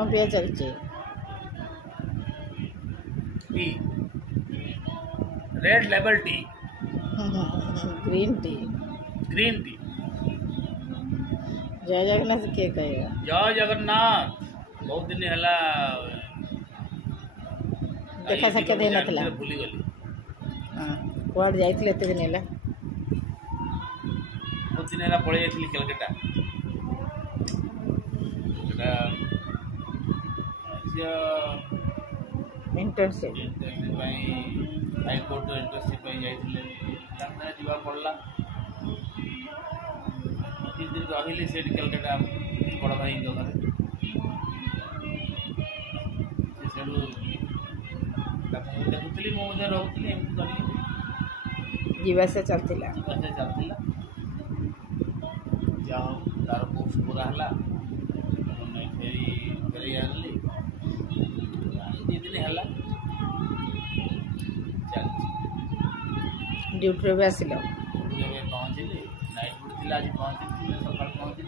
कौन पिया चलती T red label tea green tea green tea जय जगन्नाथ किए कहेगा जय जगन्नाथ बहुत दिन है देखा साक्षात दे नथला भूली गली हां कुआड़ जाइथिले एते दिन हैला बहुत दिन है पड़े जाइथिली कलकत्ता सेटा इंटर्नशिप हाईकोर्ट इंटर्नशिप जाइथिले तांना जीवा पड़ला 3 दिन रहिले से कलकत्ता बड़ भाई घर से देखुली मो रोकली जीवा से चलतिला जाओ तार कोर्स पूरा हला फेरी फेरी आनली दिन हला चल ड्यूटी रे आसिलो पहुँचली नाइट ड्यूटी थी आज पहुँची सकाल पहुँचली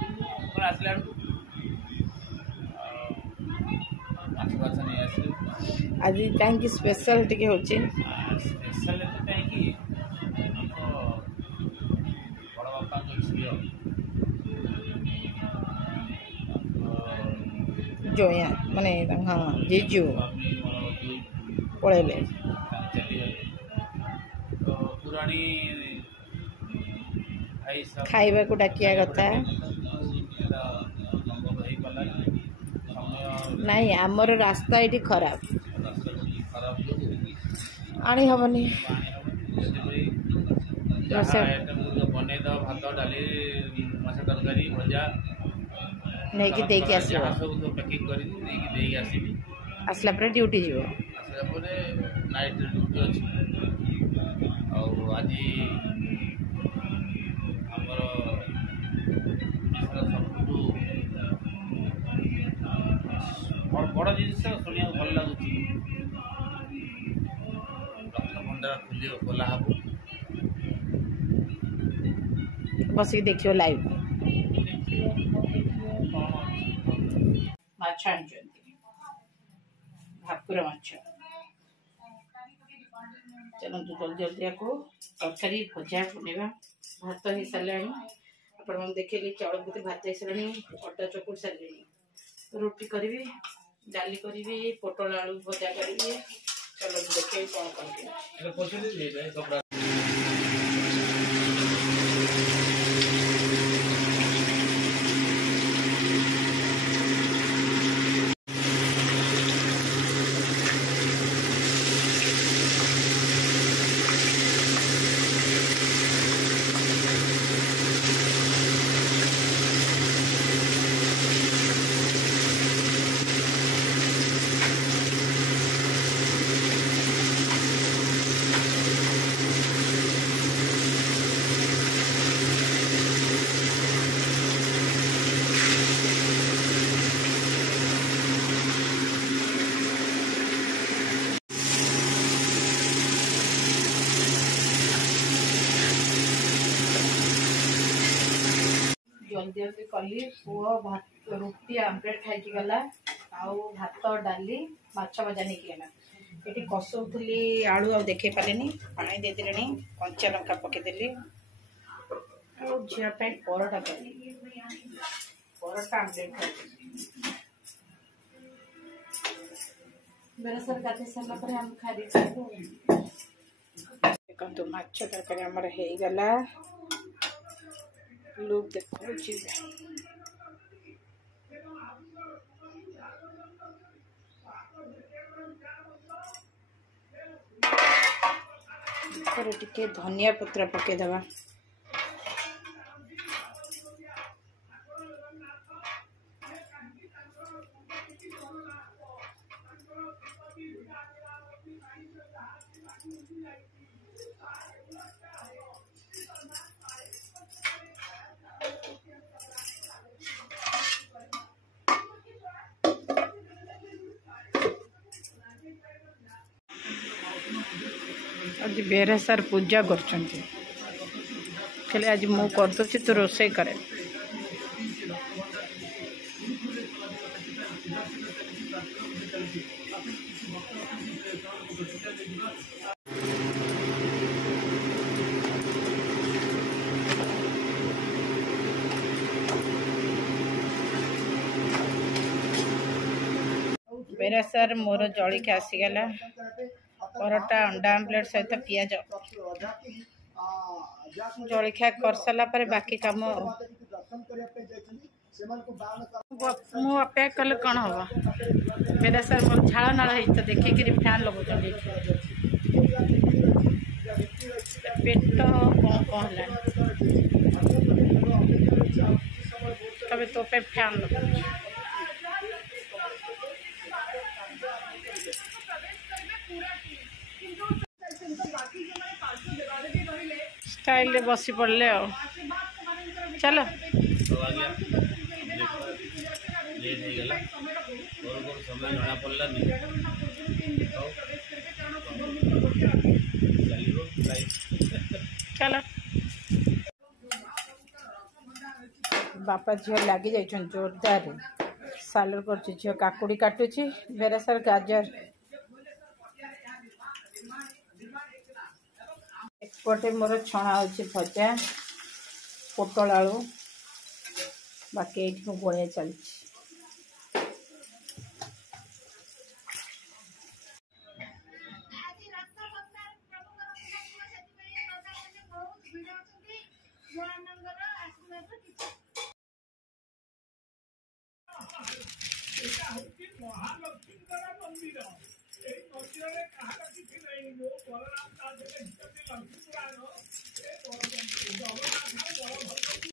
आसला आसपास नहीं आस आज कहीं स्पेशल टिके होची स्पेशल तो कहीं बड़ बापा झील जो यहाँ माने हाँ जीजू पड़ेले चलीगले तो पुराणी खाइबा को डाकिया कथा नहीं आमर रास्ता ये खराब आनी हबनी बने दो भात डाली माछ तरकारी भजा नहीं कि देके आसला सब तो पैकिंग करी नहीं कि देई आसीबी आसला पर ड्यूटी जीवो आसला परे नाइट ड्यूटी अछि और आज हमर सबटू बड़ जिनिस सुनिया भल लगुची रत्न भंडार खोला हबो बस देखियो लाइव माछ आनिଛନ୍ତି ଭାକୁର ମାଛ चलतु जल्दी जल्दी आपको तरकारी भजा बनेगा भात हो सारे आपण देखिए चाउल बुते भात हो सारे अटा चकुट सारे रोटी करी डाली करी पोटल आलू भजा करी चलो देखिए कौन कर जल्दी जल्दी कली पुओ भात रोटी आमलेट खाई गला आउ भात डाली माछ भजा नहीं गला ये कसौली आलू आ देखे पारे पानी दे देले कंचा लंका पकईदेली झील परोटा करी परोटा आमलेट खाई बेला सर गाधे सारा आम खाई देखो माछ तरकारी आमर हो गला लोग देखो टिके धनिया पत्र पकईदवा आज बेरे सार पूजा कर आज मु करदे तो रोसे करे बेरासार मोर जलिका आसीगला परोटा अंडा आमलेट सहित पियाज जलिखा कर सारा पर बाकी काम मु अपेक्षा कले कौन हम बेरासार मोर झाड़ नाल है तो देखिक फैन लगुच पेट कौन कौन है तबे तो पे फैन लगे स्टाइल बसी पड़े चलो चलो बापा झील लगी जाइछन जोरदार सालर कर झील काकुड़ी काटुची बेरासार गाजर एकपटे मोर छणा होची भजा पोटल आलू बाकी एठी को गोळ्या चली